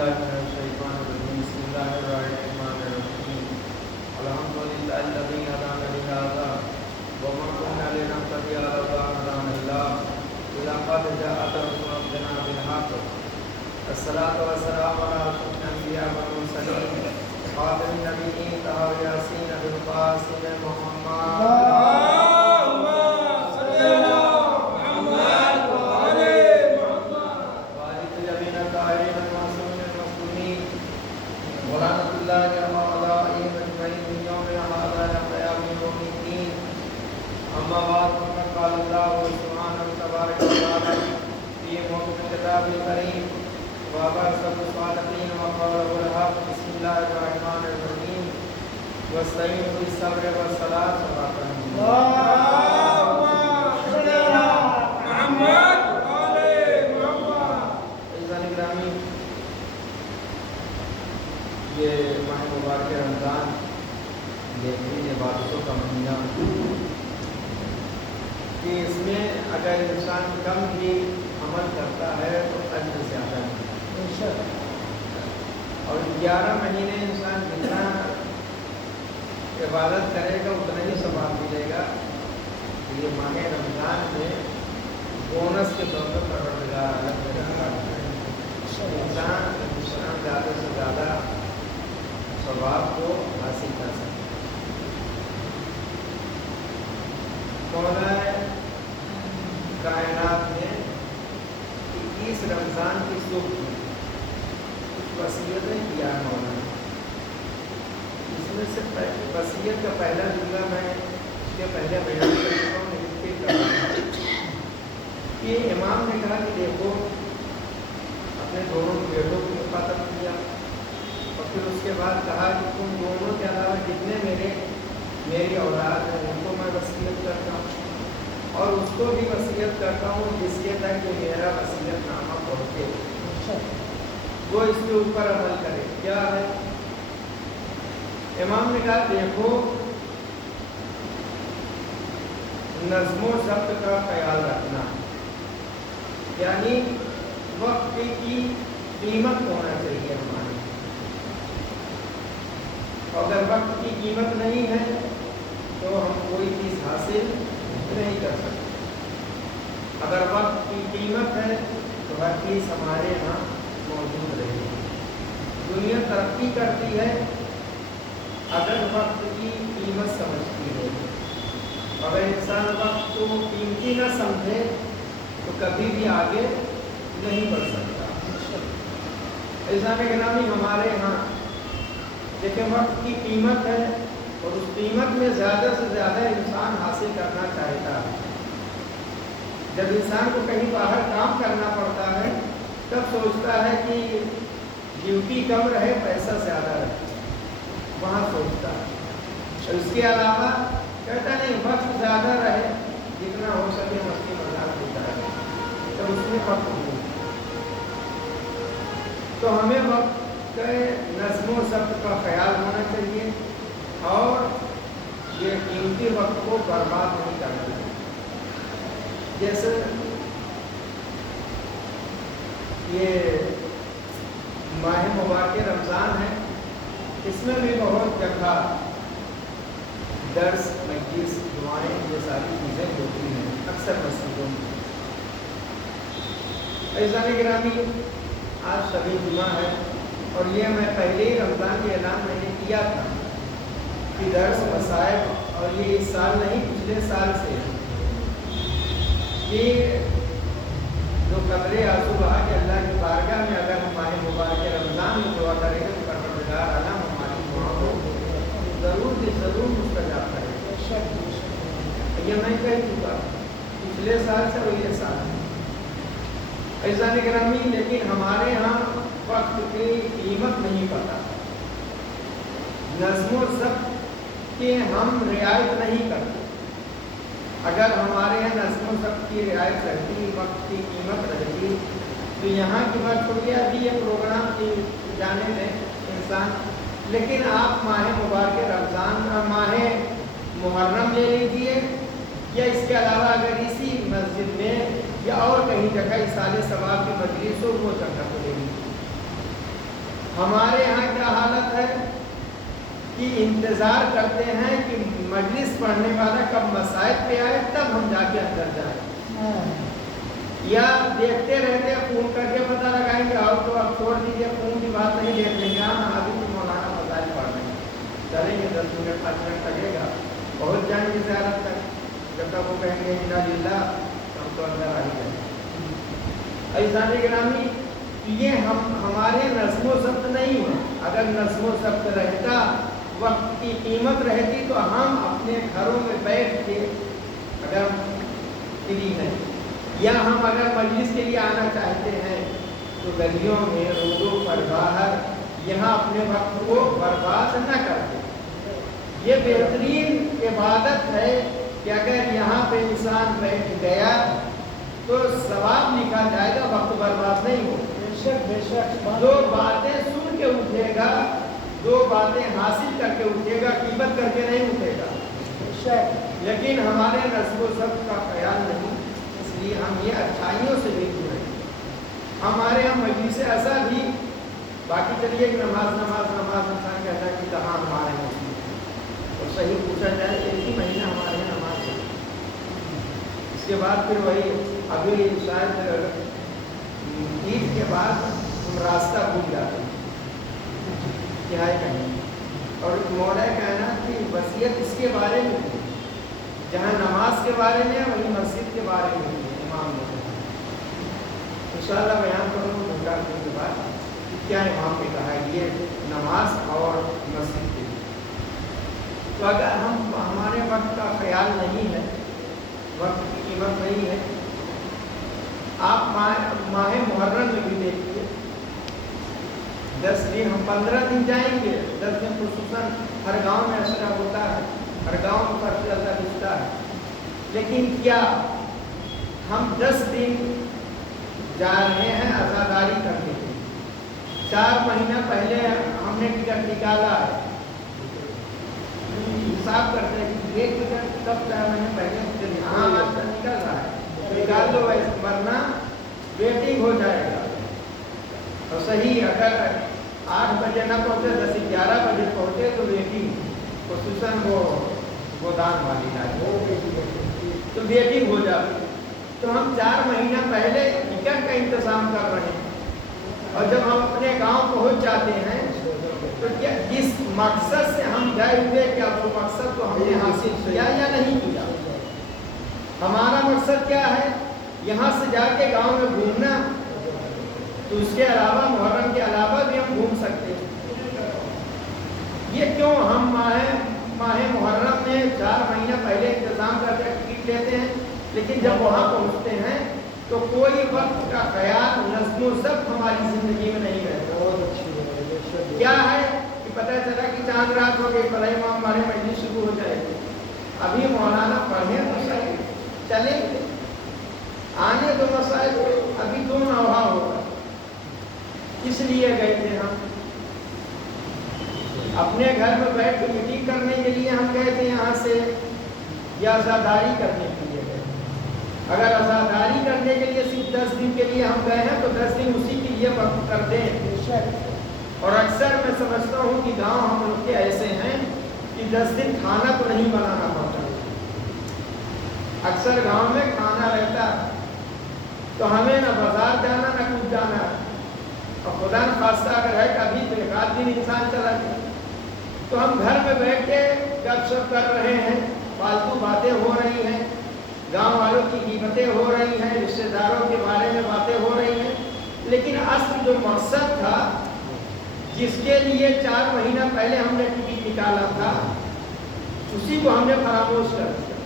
بالله من الشيطان الرجيم بسم الله الرحمن الرحيم الحمد لله الذي هدانا لهذا وما كنا لنهتدي لولا أن هدانا الله لقد جاءت رسل ربنا بالحق الصلاة والسلام على أشرف الأنبياء والمرسلين خاتم النبيين طه ياسين بالقاسم محمد أما بعد فقد قال الله سبحانه وتبارك وتعالى في محكم الكتاب الكريم وأرسل الصادقين وقوله الحق بسم الله الرحمن الرحيم واستعينوا بالصبر والصلاة اللهم صل على محمد وآل محمد. عزیزان گرامی، یہ ماہ مبارک رمضان بہترین عبادتوں کا مہینہ کہ اس میں اگر انسان کم بھی عمل کرتا ہے تو اجر زیادہ ملتا ہے، اور 11 مہینے انسان جتنا عبادت کرے گا اتنا ہی ثواب ملے گا۔ یہ ماہ رمضان میں بونس کے طور پر پروردگار انسان زیادہ سے زیادہ ثواب کو حاصل کر سکے۔ مولا کائنات نے 21 رمضان کی صبح کچھ وصیتیں کیا مولا، اس میں سے وصیت کا پہلا جملہ میں اس کے پہلے بیان کر چکا ہوں، لیکن کہ امام نے کہا کہ دیکھو اپنے دونوں بیٹوں کو مخاطب کیا، اور پھر اس کے بعد کہا کہ تم دونوں کے علاوہ جتنے میری اولاد ہے ان کو میں وصیت کرتا ہوں، اور اس کو بھی وصیت کرتا ہوں جس کے تک کہ میرا وصیت نامہ پہنچے وہ اس کے اوپر عمل کرے۔ کیا ہے؟ امام نے کہا دیکھو نظم و ضبط کا خیال رکھنا، یعنی وقت کی قیمت ہونا چاہیے ہماری۔ اگر وقت کی قیمت نہیں ہے تو ہم کوئی چیز حاصل نہیں کر سکتے۔ اگر وقت کی قیمت ہے تو ہر چیز ہمارے یہاں موجود رہے گی۔ دنیا ترقی کرتی ہے اگر وقت کی قیمت سمجھتی ہے۔ اگر انسان وقت کو قیمتی نہ سمجھے تو کبھی بھی آگے نہیں بڑھ سکتا۔ عزیزان گرامی، ہمارے یہاں لیکن وقت کی قیمت ہے اور اس قیمت میں زیادہ سے زیادہ انسان حاصل کرنا چاہتا ہے۔ جب انسان کو کہیں باہر کام کرنا پڑتا ہے تب سوچتا ہے کہ ڈیوٹی کم رہے پیسہ زیادہ رہے، وہاں سوچتا ہے۔ اور اس کے علاوہ کہتا نہیں وقت زیادہ رہے، جتنا ہو سکے مستی مذاق دیتا ہے، تو اس میں وقت نہیں۔ تو ہمیں وقت نظم و ضبط کا خیال ہونا چاہیے اور یہ قیمتی وقت کو برباد نہیں کرنا چاہیے۔ جیسے یہ ماہ مبارک رمضان ہے، اس میں بھی بہت جگہ درس، مجلس، دعائیں، یہ ساری چیزیں ہوتی ہیں اکثر مسجدوں میں۔ عزیزان گرامی، آج شبِ جمعہ ہے اور یہ میں پہلے ہی رمضان کے اعلان میں نے کیا تھا کہ درس مصائب، اور یہ اس سال نہیں پچھلے سال سے کہ جو قدر آنسو بہا کہ اللہ کی بارگاہ میں اگر ہمارے مبارک رمضان میں دعا کریں گے تو پروردگار اعلیٰ ہماری دعا کو ضرور سے ضرور مستجاب کرے گا۔ یہ میں کہہ چکا پچھلے سال سے اور یہ سال سے۔ عزیزان گرامی، لیکن ہمارے یہاں وقت کی قیمت نہیں پتہ، نظم و ضبط کی ہم رعایت نہیں کرتے۔ اگر ہمارے یہاں نظم و ضبط کی رعایت رہتی، وقت کی قیمت رہتی، تو یہاں کی بات چھوڑیے، ابھی یہ پروگرام کی جانے میں انسان، لیکن آپ ماہ مبارک رمضان ماہ محرم لے لیجیے، یا اس کے علاوہ اگر اسی مسجد میں یا اور کہیں جگہ اصالِ ثواب کی مجلس ہو وہ جگہ کو لے لیجیے۔ हमारे यहाँ क्या हालत है कि इंतज़ार करते हैं कि मजलिस पढ़ने वाला कब मसाइल पे आए तब हम जाके अंदर जाएं, या देखते रहते हैं फ़ोन करके पता लगाएंगे और तो अब छोड़ दीजिए, फ़ोन की बात नहीं देख लेंगे, हाँ अभी तो मौलाना मसाइल पढ़ रहे हैं, चलेंगे 10 मिनट 5 मिनट लगेगा, बहुत जाएंगे ज़ियारत तक, जब तक वो कहेंगे इन्ना लिल्लाह हम तो अंदर आ ही जाएंगे। ऐसा गिरामी ये हमारे नज़्म व ज़ब्त नहीं है। अगर नज़्म व ज़ब्त रहता, वक्त की कीमत रहती, तो हम अपने घरों में बैठ के अगर फ्री हैं या हम अगर मजलिस के लिए आना चाहते हैं तो गलियों में, रोडों पर, बाहर, यहाँ अपने वक्त को बर्बाद न करते। ये बेहतरीन इबादत है कि अगर यहाँ पे इंसान बैठ गया तो सवाब लिखा जाएगा, वक्त बर्बाद नहीं हो। दो बातें सुन के उठेगा, दो बातें हासिल करके उठेगा, कीमत करके नहीं उठेगा। लेकिन हमारे नस्ब व ज़ब्त का ख्याल नहीं, इसलिए हम ये अच्छाइयों से भी जुड़े। हमारे यहाँ मजलिस से ऐसा भी, बाकी चलिए नमाज नमाज नमाज इंसान कहता है कि कहाँ हमारे यहाँ, और सही पूछा जाए एक ही महीना हमारे यहाँ नमाज है, इसके बाद फिर वही अभी शायद ईद के बाद हम रास्ता भूल जाते हैं क्या है कहीं, और मौला कहना कि वसीयत इसके बारे में है, जहाँ नमाज के बारे में वहीं मस्जिद के बारे में है। इमाम ने इंशाअल्लाह बयान करूँगा घंटा के बाद क्या इमाम ने कहा है ये नमाज और मस्जिद के लिए। तो अगर हम हमारे वक्त का ख्याल नहीं है, वक्त की कीमत नहीं है, आप माह मुहर्रम में भी देखिए, 10 दिन हम 15 दिन जाएंगे, 10 दिन खुसूसन हर गांव में ऐसा होता है, हर गांव में पर्चा दिखता है, लेकिन क्या हम 10 दिन जा रहे हैं आज़ादारी करने के लिए? 4 महीना पहले हमने टिकट निकाला है, हिसाब करते हैं कि एक टिकट कब 4 महीने पहले निकल रहा है, निकाल लो, वरना वेटिंग हो जाएगा। तो सही अगर 8 बजे ना पहुँचे, 10-11 बजे पहुँचे तो वेटिंग खुसूसन वो गोदान वाली लाए तो वेटिंग हो जाती। तो हम 4 महीना पहले टिकट का इंतज़ाम कर रहे हैं, और जब हम अपने गांव पहुँच जाते हैं तो क्या जिस मकसद से हम गए हुए, क्या वो मकसद को हमने हासिल किया या नहीं किया? हमारा मकसद क्या है? यहाँ से जाके गांव में घूमना, तो उसके अलावा मुहर्रम के अलावा भी हम घूम सकते हैं। ये क्यों हम माह मुहर्रम में 4 महीना पहले इंतज़ाम करके टिकट लेते हैं, लेकिन जब वहाँ पहुँचते हैं तो कोई वक्त का ख्याल, नज़्म व ज़ब्त हमारी ज़िंदगी में नहीं रहता। क्या है कि पता चला कि चांद रात हो गई, फलां इमाम हमारे मजलिस शुरू हो जाएगी, अभी मौलाना पढ़े तो सही, चले आने दो मसाइल, अभी तो नवा होगा। इसलिए गए थे हम, अपने घर में बैठ के मीटिंग करने के लिए हम गए थे यहाँ से, या आज़ादारी करने के लिए गए? अगर आज़ादारी करने के लिए सिर्फ 10 दिन के लिए हम गए हैं तो 10 दिन उसी के लिए वक्त कर दें। और अक्सर मैं समझता हूँ कि गांव हम लोग के ऐसे हैं कि 10 दिन खाना तो नहीं बनाना पड़ता, अक्सर गांव में खाना रहता, तो हमें ना बाजार जाना ना कुछ जाना, और खुदा न खास्ता अगर है कभी तो 1 दिन इंसान चला जाए, तो हम घर में बैठ के गपशप कर रहे हैं, फालतू बातें हो रही हैं, गांव वालों की कीमतें हो रही हैं, रिश्तेदारों के बारे में बातें हो रही हैं, लेकिन असल जो मकसद था, जिसके लिए 4 महीना पहले हमने टिकट निकाला था, उसी को हमने फरामोश कर दिया।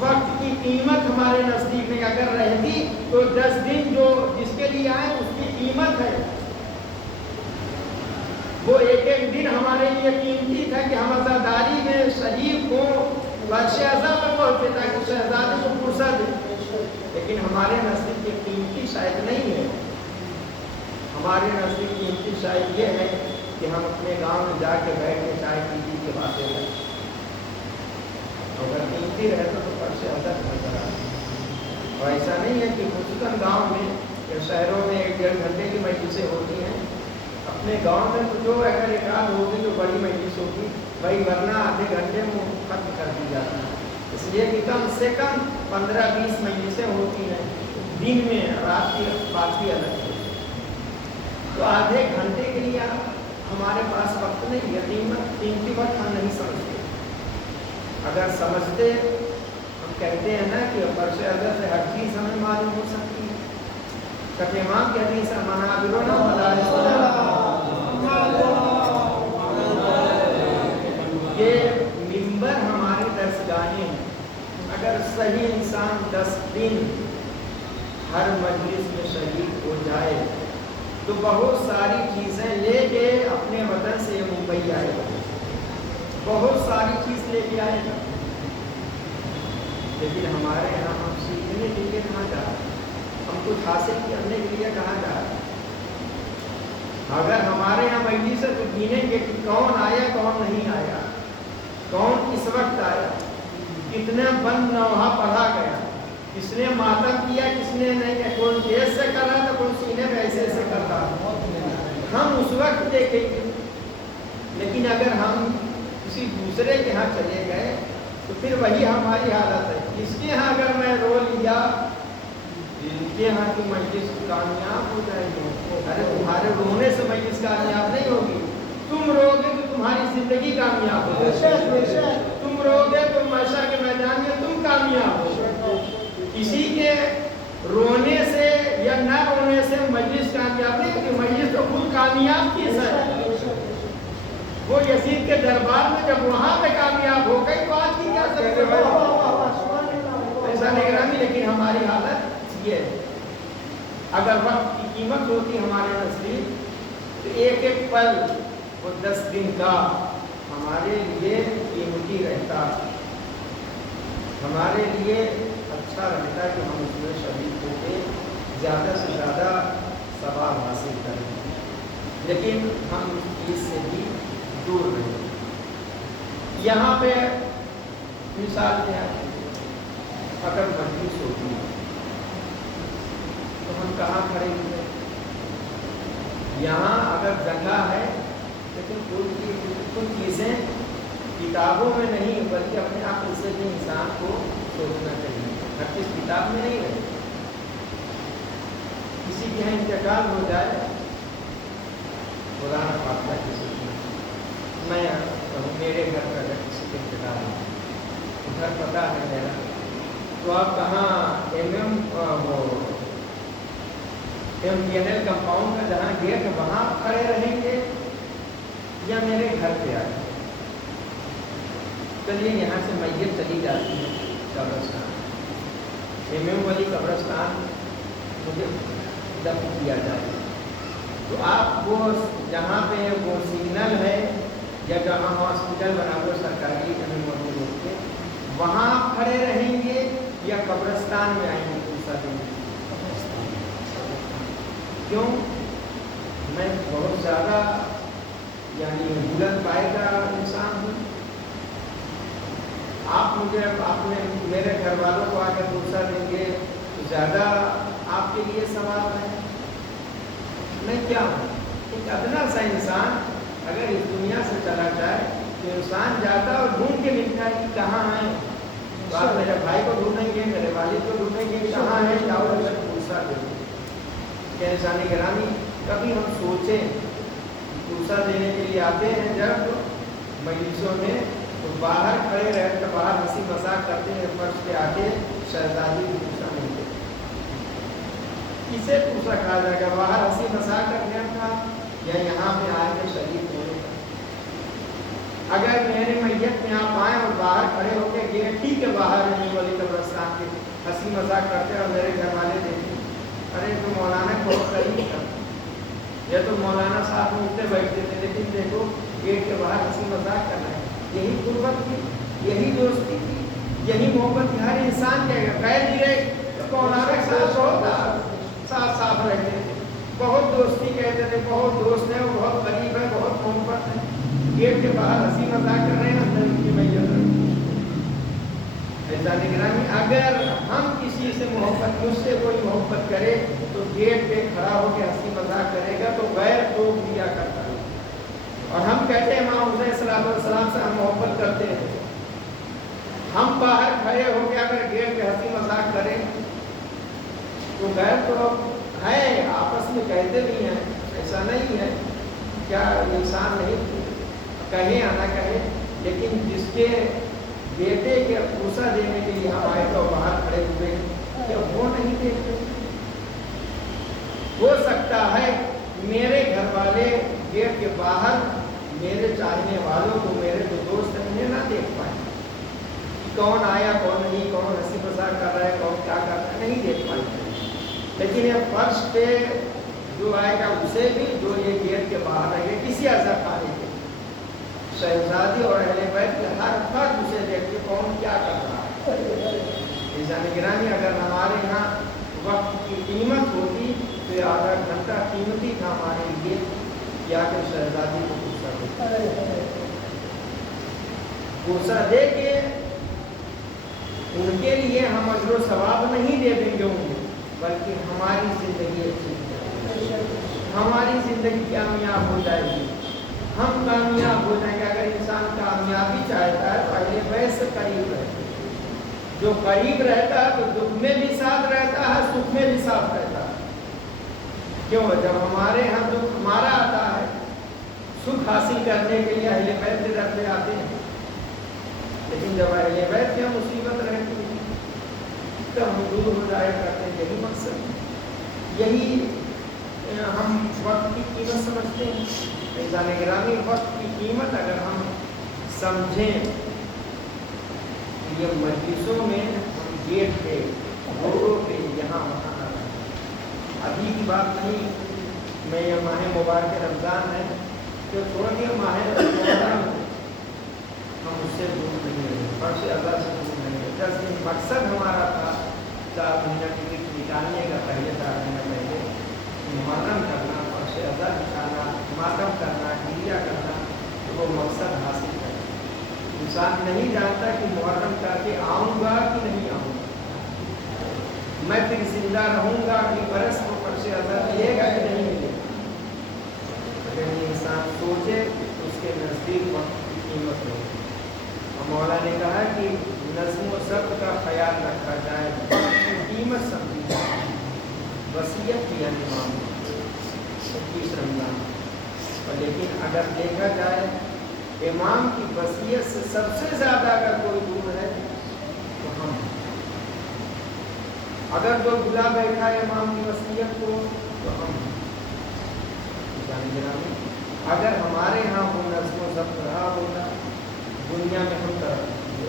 वक्त की कीमत हमारे नज़दीक में अगर रहती तो 10 दिन जो जिसके लिए आए उसकी कीमत है, वो एक दिन हमारे लिए कीमती था कि हम आज़ादारी में शरीफ को बादशाह पर पहुँचे ताकि शहजादे को फुर्सत दे, लेकिन हमारे नज़दीक ये कीमती शायद नहीं है। हमारे नज़दीक कीमती शायद ये है कि हम अपने गांव में जाके बैठ के चाय पीती के बातें करें। अगर कीमती रहता तो पर से अंदर नजर आए, और ऐसा नहीं है कि खुसूसन गांव में या शहरों में 1-1.5 घंटे की मजलिसें होती हैं, अपने अपने गांव में तो जो अगर एक आध होगी तो बड़ी मजलिस होगी भाई, वरना आधे घंटे में खत्म कर दी जाती है। इसलिए कि कम से कम 15-20 मजलिसें होती हैं दिन में, रात की बात ही अलग है। तो आधे घंटे के लिए हमारे पास वक्त नहीं है, कीमती वक्त हम नहीं समझते। अगर समझते, हम कहते हैं ना कि फर्श अज़र से हर चीज़ हमें मालूम हो सकती है। कटेमाम के हदीस मनाबिरों ये मिंबर हमारे दर्सगाहें हैं। अगर सही इंसान 10 दिन हर मजलिस में शरीक हो जाए तो बहुत सारी चीज़ें लेके अपने वतन से मुंबई आएगा, बहुत सारी चीज़ लेके आएगा। लेकिन हमारे यहाँ हम सीखने के लिए कहाँ जा रहे हैं, हम कुछ हासिल करने के लिए कहाँ जा रहे हैं। अगर हमारे यहाँ मजलिस से तो गिनेंगे कि कौन आया कौन नहीं आया, कौन किस वक्त आया, कितने बंद नौहा पढ़ा गया, किसने मातम किया किसने नहीं किया, कौन तेज से कर रहा था कौन सीने में ऐसे ऐसे कर रहा, हम उस वक्त देखेंगे। लेकिन अगर हम किसी दूसरे के यहाँ चले गए तो फिर वही हमारी हालत है। किसके यहाँ अगर मैं रो लिया, जिनके यहाँ की मजलिस कामयाब हो जाएगी, अरे तुम्हारे रोने से मजलिस कामयाब नहीं होगी। तुम रोगे तो तुम्हारी जिंदगी कामयाब हो, तुम रोगे तो महशर के मैदान में तुम कामयाब हो। किसी के रोने से या न रोने से मजलिस कामयाब नहीं होती, मजलिस तो खुद कामयाब की है। वो यजीद के दरबार में जब वहाँ पे कामयाब हो गई तो आज की क्या सकते हो, ऐसा नहीं करा। लेकिन हमारी हालत ये है, अगर वक्त की कीमत होती हमारे नजदीक तो एक एक पल वो 10 दिन का हमारे लिए कीमती रहता, हमारे लिए अच्छा रहता कि हम उसमें शरीक होकर ज़्यादा से ज़्यादा सवाब हासिल करें। लेकिन हम इस चीज़ से भी दूर रहे। यहाँ पे मिसाल क्या है, अगर मजलिस होती है तो हम कहाँ खड़ेंगे? यहाँ अगर जगह है लेकिन कुछ चीज़ें किताबों में नहीं बल्कि अपने आप से भी इंसान को सोचना चाहिए। हर चीज़ किताब में नहीं है। किसी के यहाँ इंतकाल हो जाए, पुराना फासला किसी की, मैं मेरे घर का अगर किसी के इंतकाल हो, घर पता है मेरा, तो आप कहाँ MTNL कंपाउंड का जहाँ गेट है वहाँ खड़े रहेंगे या मेरे घर पे आए? चलिए यहाँ से मैयत चली जाती है कब्रस्तान, MM वाली कब्रस्तान मुझे दफन किया जाए, तो आप वो जहाँ पे वो सिग्नल है या जहाँ हॉस्पिटल बना हुआ सरकारी मौजूद होते वहाँ खड़े रहेंगे या कब्रस्तान में आएंगे दूसरा दिन? क्यों? मैं बहुत ज़्यादा यानी बुलंद पाए का इंसान हूँ। आप मुझे आपने मेरे घर वालों को आकर दूसरा देंगे तो ज़्यादा आपके लिए सवाल है। मैं क्या हूँ? एक अदना सा इंसान अगर इस दुनिया से चला जाए तो इंसान जाता और ढूंढ के मिलता है कि कहाँ है। तो आप मेरे भाई को ढूंढेंगे, मेरे वालिद को ढूंढेंगे, कहाँ है, जाओ अगर दूसरा देंगे। क्या इंसानी गिरामी कभी हम सोचें दूसरा देने के लिए आते हैं जब मजलिसों में, तो बाहर खड़े रहकर तो बाहर हंसी मजाक करते हैं, फर्श पे आके शहजादी दूसरा नहीं देते। किसे दूसरा कहा जाएगा? बाहर हंसी मजाक करने का या यहाँ पे आके शरीक होने का? अगर मेरे मैयत में आप आए और बाहर खड़े होकर गेट ठीक है बाहर नहीं वाली कब्रस्तान के हंसी मजाक करते और मेरे घर वाले देखें, अरे तो मौलाना बहुत करीब था, या तो मौलाना साथ में उठते बैठते थे, लेकिन देखो गेट के बाहर हंसी मजाक कर रहे हैं। यही गुर्बत थी, यही दोस्ती थी, यही मोहब्बत थी। हर इंसान के गैर दिए तो मौलाना के साथ साथ रहते थे, बहुत दोस्ती कहते थे, बहुत दोस्त है, वो बहुत करीब है, बहुत मोहब्बत है। गेट के बाहर हंसी मजाक कर रहे हैं, अंदर उनकी मैयत है। ऐसा निगरानी अगर हम किसी से मोहब्बत, मुझसे कोई मोहब्बत करे तो गेट पे खड़ा होकर हंसी मजाक करेगा तो गैर तो दिया करता है। अलैहिस्सलाम से हम मोहब्बत करते हैं, हम बाहर खड़े हो के अगर गेट पे हंसी मजाक करें तो गैर तो है, आपस में कहते भी हैं, ऐसा नहीं है, क्या इंसान नहीं कहे या ना कहे, लेकिन जिसके बेटे के पूसा देने के लिए हम आए तो बाहर खड़े हुए, क्या वो नहीं देखते? हो सकता है मेरे घर वाले गेट के बाहर मेरे चाहने वालों को, मेरे जो दोस्त हैं, उन्हें ना देख पाए, कौन आया कौन नहीं, कौन हंसी मजाक कर रहा है, कौन क्या कर रहा है, नहीं देख पाए। लेकिन ये फर्श पे जो आएगा उसे भी, जो ये गेट के बाहर आएगा, किसी अजहर खाने के शहजादी और अहले बैत के हर फर्ज उसे देख के कौन क्या कर रहा है। इंसान गिरानी, अगर हमारे यहाँ वक्त की कीमत होती तो ये आधा घंटा कीमती था हमारे लिए, या कि शहजादी को पूसा दे के उनके लिए हम अजर सवाब नहीं दे देंगे उन्हें, बल्कि हमारी जिंदगी अच्छी, हमारी जिंदगी कामयाब हो जाएगी, हम कामयाब हो जाएंगे। अगर इंसान कामयाबी चाहता है तो अहले बैत से करीब रहते, जो करीब रहता है तो दुख में भी साथ रहता है, सुख में भी साथ रहता है। क्यों? जब हमारे यहाँ दुख हमारा आता है, सुख हासिल करने के लिए अहले बैत की तरफ से आते हैं, लेकिन जब अहले बैत की मुसीबत रहती है तो हम दूर हो जाया करते हैं। यही मकसद, यही हम वक्त की कीमत समझते हैं। इंसान गिरामी, वक्त की कीमत अगर हम समझें, ये मजलिसों में हम गेट पे, रोडों पे, यहाँ वहाँ अभी की बात नहीं, मैं ये माह मुबारक रमज़ान है जो छोड़ दिया, माह मुहर्रम हम उससे दूर नहीं है, फर्श अज़ा से दूर नहीं है। 10 दिन मकसद हमारा था 4 महीना टिकट निकालने का, पहले 4 महीना पहले मुहर्रम करना, फर्श अज़ा निकालना, मातम करना, गिरिया करना, तो वो मकसद हासिल करना। इंसान नहीं जानता कि मुहर्रम करके आऊँगा कि नहीं आऊँगा, मैं फिर जिंदा रहूँगा, अगली बरस को फर्श अज़ा मिलेगा कि नहीं मिलेगा। अगर इंसान सोचे तो उसके नज़दीक वक्त की कीमत होगी। मौला ने कहा कि नज़्म व ज़ब्त का ख्याल रखा जाए, कीमत समझी जाए, वसीयत किया इमाम 21 रमज़ान। और लेकिन अगर देखा जाए इमाम की वसीयत से सबसे ज़्यादा अगर कोई दूर है तो हम, अगर कोई भुला बैठा है इमाम की वसीयत को तो हम जाने, अगर हमारे यहाँ वो नज़्म व ज़ब्त रहा होगा, दुनिया में हम तरक्की,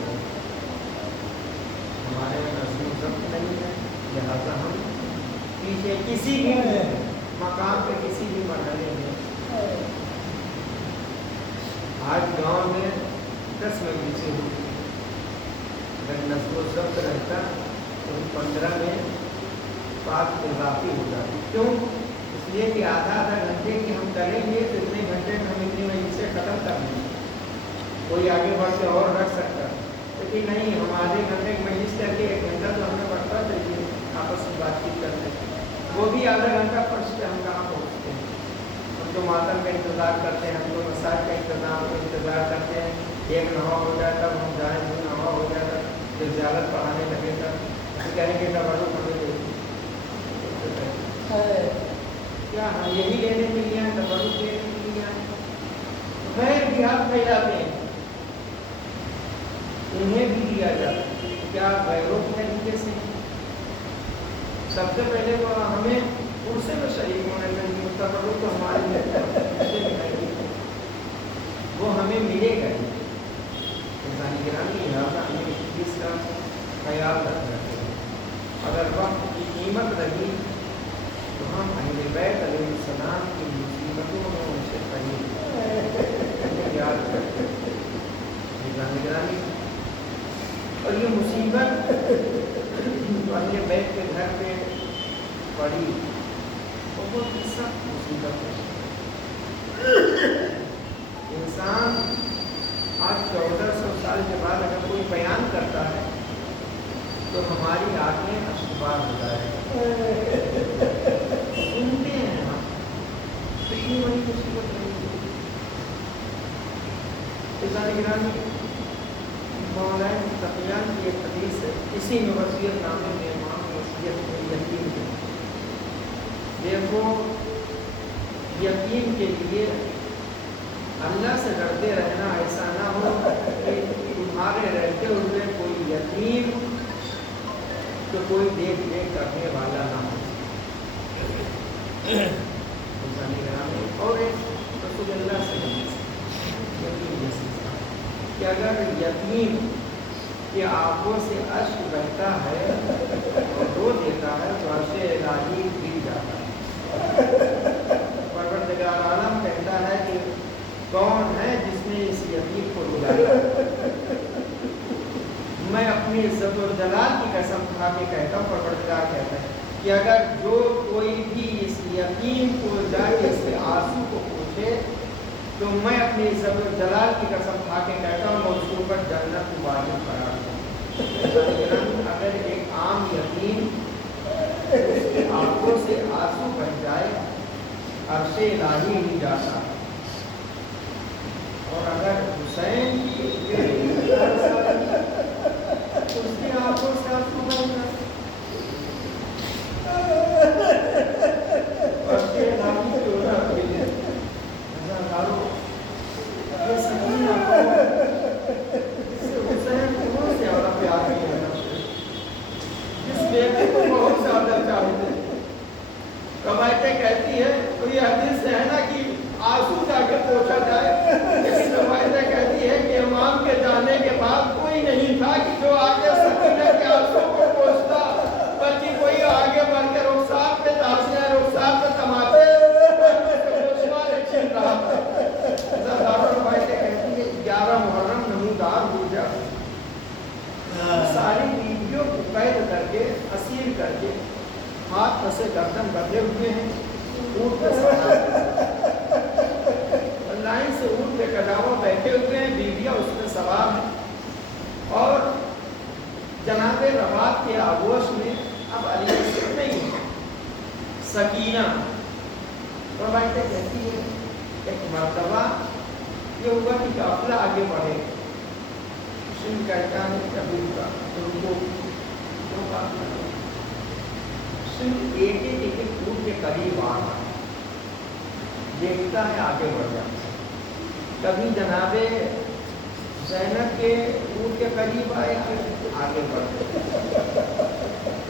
हमारे यहाँ नज़्म व ज़ब्त नहीं है, लिहाजा हम पीछे किसी भी मकाम पे, किसी भी मरहले में। आज गांव में 10 मजलिसें होती, अगर नज़्म व ज़ब्त रहता तो 15 में बात इजाफी हो जाती। क्यों? इसलिए कि आधा घंटे की हम करेंगे तो इतने घंटे में हम इतनी मजलिसें ख़त्म कर लेंगे, कोई आगे बढ़ के और रख सकता है, लेकिन नहीं, हम आधे घंटे की मजलिस करके 1 घंटा तो हमें बढ़ता चाहिए आपस में बातचीत करते हैं, वो भी आधा घंटा फर्श पे हम कहाँ पहुँचते हैं। हम तो मातम का इंतज़ार करते हैं, हम तो मसाज का इंतज़ार करते हैं, एक नवा हो जाए तब हम जाएँ, 2 नवा हो जाए तब फिर ज़्यारत पढ़ाने लगे, तब फिर कहेंगे तब पढ़े क्या हम यही लेने के लिए हैं, तबरुक लेने के लिए हैं, खैर जिहाद फैलाते हैं, उन्हें भी दिया जाता है। क्या गैरों के तरीके से? सबसे पहले तो हमें उनसे में शरीक होने चाहिए, तबरुक तो हमारे लिए वो हमें मिलेगा। इंसानी गिरानी, लिहाजा हमें इसका ख्याल रखना चाहिए। अगर वक्त की कीमत रही तो हम अहले बैत अलैहिस्सलाम की मुसीबतों में उनसे करीब याद करते हैं। और ये मुसीबत अहले बैत के घर पे पड़ी, बहुत ही सख्त मुसीबत है। इंसान आज 1400 साल के बाद अगर कोई बयान करता है तो हमारी आंखें अश्रुबार हो जाए, सुनते हैं हम, तो ये बड़ी मुसीबत नहीं है। निगरानी मौलाना तकियान की एक हदीस है, इसी में वसीयत नामे में इमाम वसीयत में यकीन है। देखो यकीन के लिए अल्लाह से डरते रहना, ऐसा ना हो कि तुम्हारे रहते हुए कोई यतीम तो कोई देख रेख करने वाला ना हो। और एक रसूलुल्लाह से कि अगर यतीम की आंखों से अश्क बहता है और रो देता है तो अर्शे इलाही गिर जाता है। परवरदिगार आलम कहता है कि कौन है जिसने इस यतीम को रुलाया। मैं अपनी इज्जत और जलाल की कसम खा के कहता हूँ, परवरदिगार कहता है कि अगर जो कोई भी इस यतीम को जाके इसके आंसू को पूछे तो मैं अपनी इज्जत और जलाल की कसम खा के कहता हूँ मैं उसके ऊपर जन्नत वाजिब करार दूँ। अगर एक आम यतीम उसकी आंखों से आंसू बह जाए अर्शे इलाही नहीं जाता, और अगर हुसैन की उसकी आंखों से आंसू बह जाए अर्शे इलाही क्यों ना मिले। ये सकीना हुसैन कौन से ज्यादा प्यार किया जिस बेटे को बहुत ज्यादा चाहते। रवायतें कहती है तो ये हदीस है ना कि आंसू जाके पोछा जाए, लेकिन रवायतें कहती है कि इमाम के जाने के बाद कोई नहीं था कि जो आगे सकीना के आंसू को पोछता, बल्कि कोई आगे बढ़ के रुखसार पे तासियां, रुखसार पे तमाचे छिन रहा था। रवायतें कहती है 11 मुहर्रम नमूदार पूजा सारी बीवियों को कैद करके असीर करके हाथ फंसे गर्दन बंधे हुए हैं, ऊँट पे लाइन से ऊँट पे कदावा बैठे हुए हैं, बीवियाँ उसमें सवार हैं। और जनाब रवात के आगोश में अब अली नहीं है सकीना। रवायतें कहती है एक मर्तबा ये हुआ कि काफिला आगे बढ़े, सिंह कहता है कभी का तो उनको जो काफिला सिंह एक ऊँट के करीब आ रहा है, देखता है आगे बढ़ जाता है। कभी जनाबे ज़ैनब के ऊँट के करीब आया आगे बढ़ गए,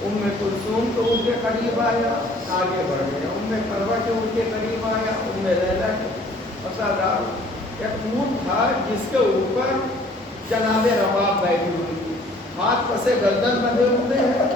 उम्मे कुलसूम के ऊँट के करीब आया आगे बढ़ गए, उम्मे करवा के ऊँट के करीब आया, उम्मे लैला के असादार एक ऊँट था जिसके ऊपर जनाबे रबाब बैठी हुई थी, हाथ पसे गर्दन बंधे हुए हैं,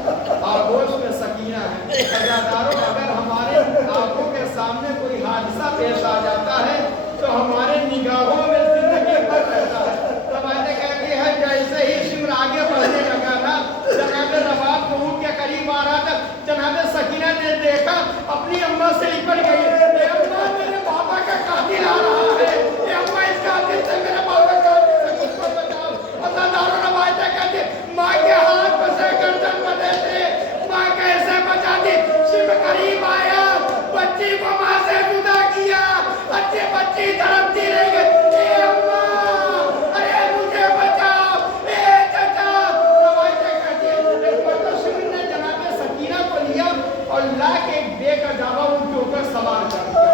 आगोश में सकीना है। अजादारों अगर हमारे आंखों के सामने कोई हादसा पेश आ जाता है तो हमारे निगाहों में जिंदगी भर रहता है। रवायतें कहती है जैसे ही शिवर आगे बढ़ने लगा था, जनाबे रबाब को ऊँट के करीब आ रहा था, जनाबे सकीना ने देखा अपनी अम्मा से लिपट गई, अम्मा मेरे पापा का कातिल आ रहा है, अम्मा इस कातिल से मेरे पापा कातिल से मुझको बचाओ। अजादारों रवायतें कहती माँ के हाथ फंसे गर्दन बंधे थे, माँ कैसे बचाती। शिव करीब आया, बच्ची को माँ से जुदा किया, अच्छी बच्ची तड़पती रह गई, अम्मा अरे मुझे बचाओ, चाचा। रवायतें कहती है तो शिव ने जनाबे सकीना को लिया और ला के बेकजावा उनके ऊपर सवार कर दिया,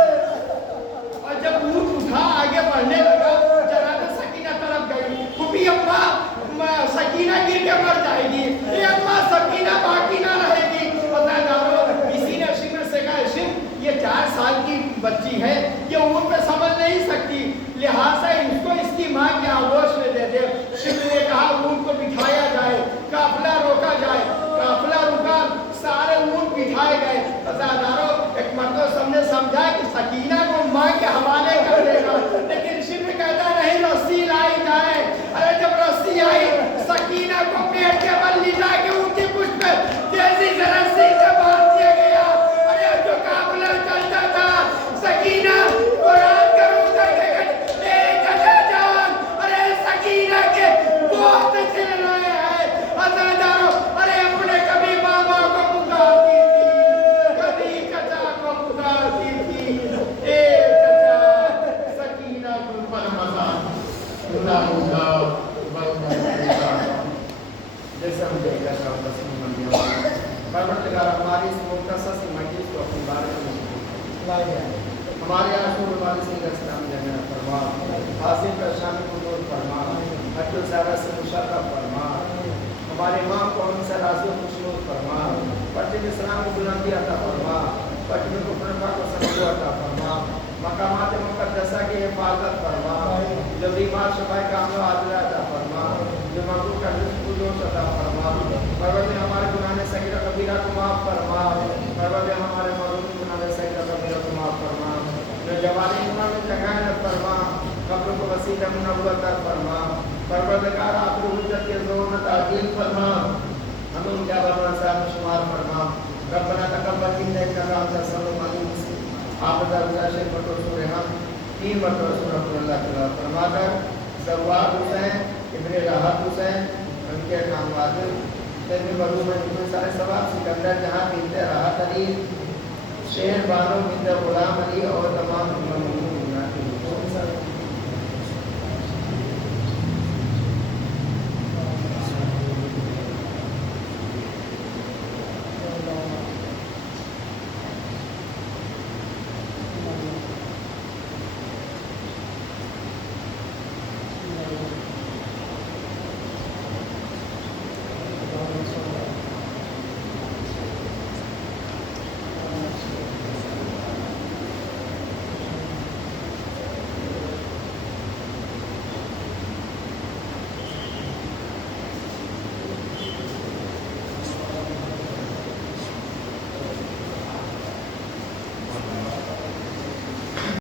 और जब ऊँट उठा आगे बढ़ने लगा जनाबे सकीना तरफ गई, खूबी अम्मा सकीना गिर के मर जाएगी, ये अम्मा सकीना बाकी ना रहेगी। किसी ने शिव से कहा शिव ये 4 साल की बच्ची है, ये ऊँट पे समझ नहीं सकती, लिहाजा इसको इसकी माँ के आगोश में दे दे। शिव ने कहा ऊँट को बिठाया जाए, काफिला रोका जाए, काफिला रुका, सारे ऊँट बिठाए गए। अजादारों एक मर्दों सबने समझा कि सकीना को माँ के हवाले कर देगा, लेकिन शिव कहता नहीं रस्सी लाई जाए। अरे जब रस्सी आई सकीना को पेट के बल लिटा के ऊँची पुष्प पे तेजी से रस्सी से बांध दिया गया। अरे जो काफिला चलता था सकीना कुरान का रूप करके जान, अरे सकीना के गोश्त छिल रहे हैं। अजादारों अरे अपने कभी बाबा को पुकारती थी, कभी चाचा को पुकारती थी, ए चाचा हमारे आंसू वाले से इस्लाम जमे फरमा, हासिल परेशानी को दूर फरमा, हट्टो सारा से मुशर्रफ फरमा, हमारे माँ को हमसे राज़ी खुशनूर फरमा, पट्टी इस्लाम को बुलंदी अता फरमा, पट्टी को फरमा को समझो अता फरमा, मकामात मुक़द्दसा की हिफाजत फरमा, जो बीमार शफाए कामलो आदिल अता फरमा, जो मकरूह का रिज़्क़ जोश अता फरमा, परवरदिगार हमारे गुनाह सगीरा कबीरा को माफ़ फरमा, परवरदिगार हमारे मरूम गुनाह सगीरा कबीरा को माफ़ फरमा, जो जवानी गुनाह में जगह फरमा, कब्र को वसीला मुनव्वर फरमा, परवरदिगार आखिर हुज्जत के ज़ोन ताक़ील फरमा, हमें उनके अवल साथ शुमार फरमा, रब्बना तक़ब्बल मिन्ना इन्नका अंतस समीउल अलीम। आप दरवाज़े पर तो सूरह हम 3 मरतबा सूरह अल्लाह तिलावत फरमाकर सवाद हुसैन इब्न राहत हुसैन उनके खानवाद तेरे मरूम में जितने सारे सवाब सिकंदर जहां बिनते राहत अली शेर बानो बिनते गुलाम अली और तमाम